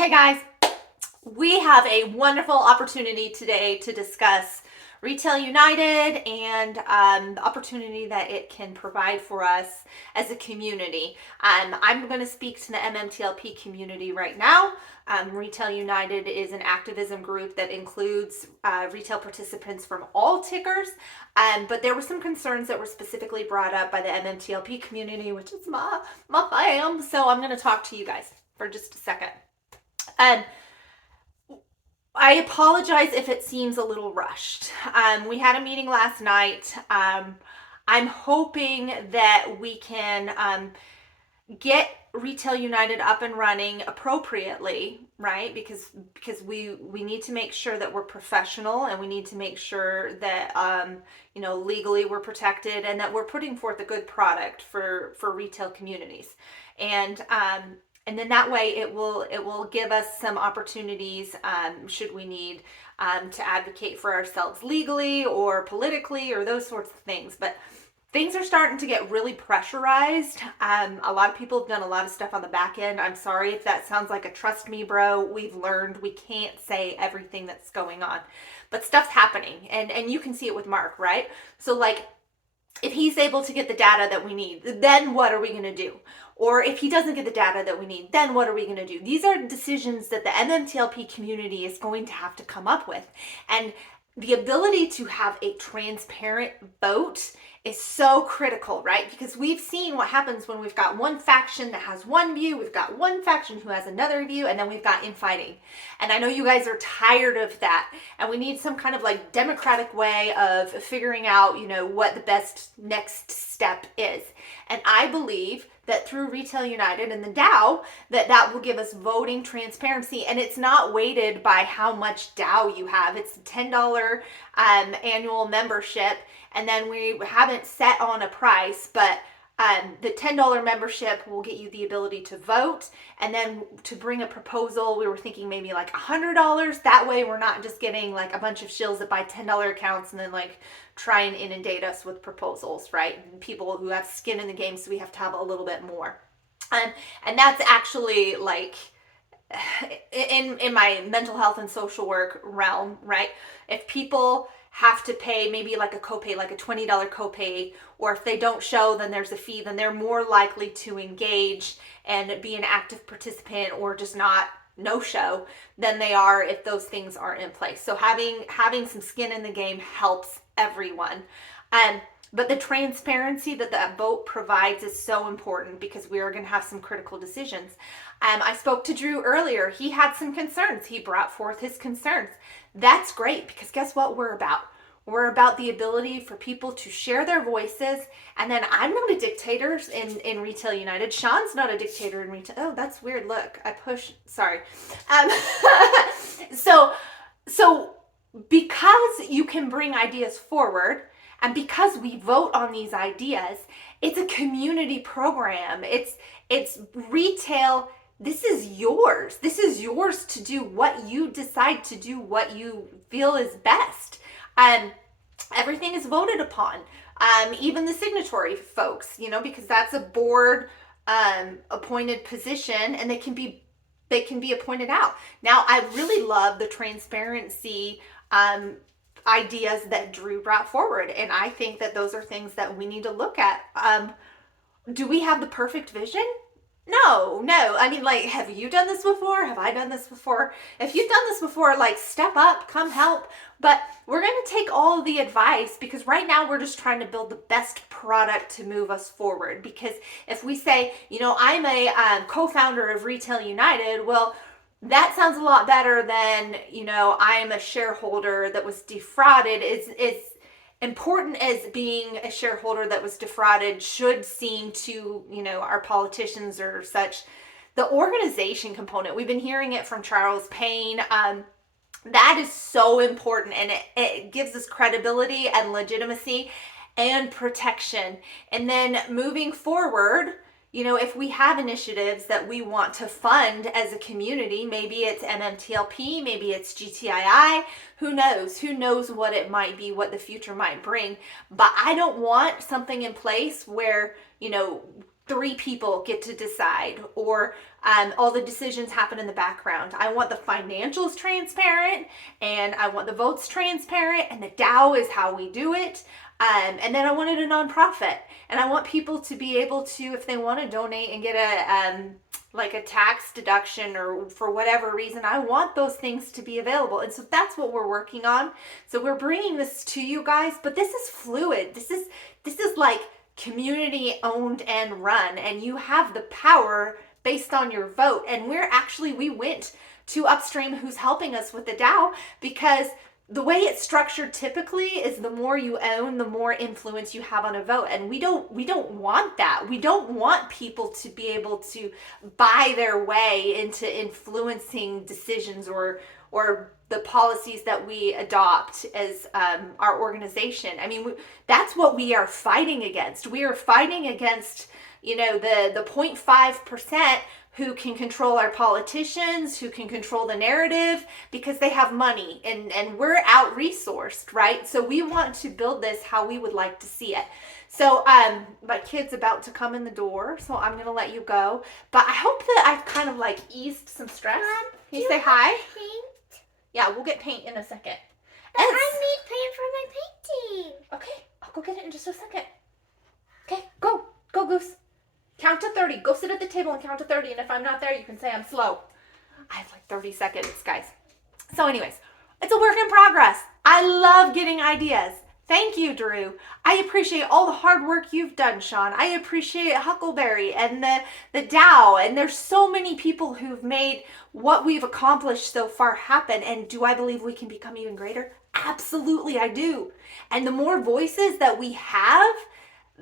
Hey guys, we have a wonderful opportunity today to discuss Retail United and the opportunity that it can provide for us as a community. I'm going to speak to the MMTLP community right now. Retail United is an activism group that includes retail participants from all tickers, but there were some concerns that were specifically brought up by the MMTLP community, which is my fam. So I'm going to talk to you guys for just a second. I apologize if it seems a little rushed. We had a meeting last night. I'm hoping that we can get Retail United up and running appropriately, right? Because we need to make sure that we're professional, and we need to make sure that legally we're protected, and that we're putting forth a good product for retail communities. And then that way it will give us some opportunities, should we need to advocate for ourselves legally or politically or those sorts of things. But things are starting to get really pressurized. A lot of people have done a lot of stuff on the back end. I'm sorry if that sounds like a trust me bro. We've learned we can't say everything that's going on, but stuff's happening, and you can see it with Mark, right? So like, if he's able to get the data that we need, then what are we going to do? Or if he doesn't get the data that we need, then what are we going to do? These are decisions that the MMTLP community is going to have to come up with. And the ability to have a transparent vote is so critical, right? Because we've seen what happens when we've got one faction that has one view, we've got one faction who has another view, and then we've got infighting. And I know you guys are tired of that, and we need some kind of like democratic way of figuring out, what the best next step is. And I believe that through Retail United and the DAO, that will give us voting transparency, and it's not weighted by how much DAO you have. It's a $10 annual membership, and then we haven't set on a price, but the $10 membership will get you the ability to vote, and then to bring a proposal, we were thinking maybe like $100. That way we're not just getting like a bunch of shills that buy $10 accounts and then like try and inundate us with proposals, right? And people who have skin in the game, so we have to have a little bit more. And that's actually like in my mental health and social work realm, right? If people have to pay maybe like a copay, like a $20 copay, or if they don't show, then there's a fee, then they're more likely to engage and be an active participant, or just not no show, than they are if those things aren't in place. So having some skin in the game helps everyone. But the transparency that vote provides is so important, because we are going to have some critical decisions. I spoke to Drew earlier. He had some concerns. He brought forth his concerns. That's great, because guess what we're about? We're about the ability for people to share their voices. And then I'm not a dictator in Retail United. Sean's not a dictator in Retail. Oh, that's weird. Look, I pushed. Sorry. So because you can bring ideas forward, and because we vote on these ideas, it's a community program. It's retail. This is yours. This is yours to do what you decide to do, what you feel is best. Everything is voted upon. Even the signatory folks, because that's a board appointed position, and they can be appointed out. Now, I really love the transparency ideas that Drew brought forward, and I think that those are things that we need to look at. Do we have the perfect vision? No. I mean, like, have you done this before? Have I done this before? If you've done this before, like, step up, come help. But we're going to take all of the advice, because right now we're just trying to build the best product to move us forward. Because if we say, I'm a co-founder of Retail United, well, that sounds a lot better than, I'm a shareholder that was defrauded. It's important as being a shareholder that was defrauded should seem to, our politicians or such. The organization component, we've been hearing it from Charles Payne. That is so important, and it gives us credibility and legitimacy and protection. And then moving forward, if we have initiatives that we want to fund as a community, maybe it's MMTLP, maybe it's GTII, who knows what it might be, what the future might bring. But I don't want something in place where, 3 people get to decide, or all the decisions happen in the background. I want the financials transparent, and I want the votes transparent, and the DAO is how we do it. And then I wanted a nonprofit, and I want people to be able to, if they want to donate and get a tax deduction or for whatever reason, I want those things to be available. And so that's what we're working on. So we're bringing this to you guys, but this is fluid. This is like community owned and run, and you have the power based on your vote. And we went to Upstream, who's helping us with the DAO, because the way it's structured typically is the more you own, the more influence you have on a vote. And we don't want that. We don't want people to be able to buy their way into influencing decisions or the policies that we adopt as our organization. I mean, that's what we are fighting against. We are fighting against, the 0.5% who can control our politicians, who can control the narrative because they have money, and we're out-resourced, right? So we want to build this how we would like to see it. So my kid's about to come in the door, so I'm going to let you go. But I hope that I've kind of like eased some stress. Mom, can you say hi? Paint? Yeah, we'll get paint in a second. But I need paint for my painting. Okay, I'll go get it in just a second. Okay, go. Go, Goose. Count to 30. Go sit at the table and count to 30. And if I'm not there, you can say I'm slow. I have like 30 seconds, guys. So anyways, it's a work in progress. I love getting ideas. Thank you, Drew. I appreciate all the hard work you've done, Sean. I appreciate Huckleberry and the DAO. And there's so many people who've made what we've accomplished so far happen. And do I believe we can become even greater? Absolutely, I do. And the more voices that we have,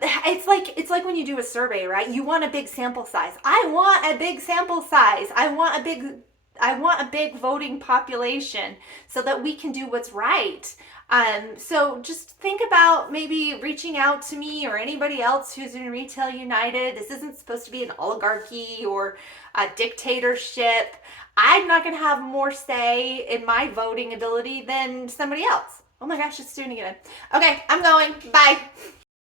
it's like when you do a survey, right? You want a big sample size. I want a big sample size. I want a big voting population so that we can do what's right. So just think about maybe reaching out to me or anybody else who's in Retail United. This isn't supposed to be an oligarchy or a dictatorship. I'm not going to have more say in my voting ability than somebody else. Oh my gosh, it's doing it again. Okay, I'm going. Bye.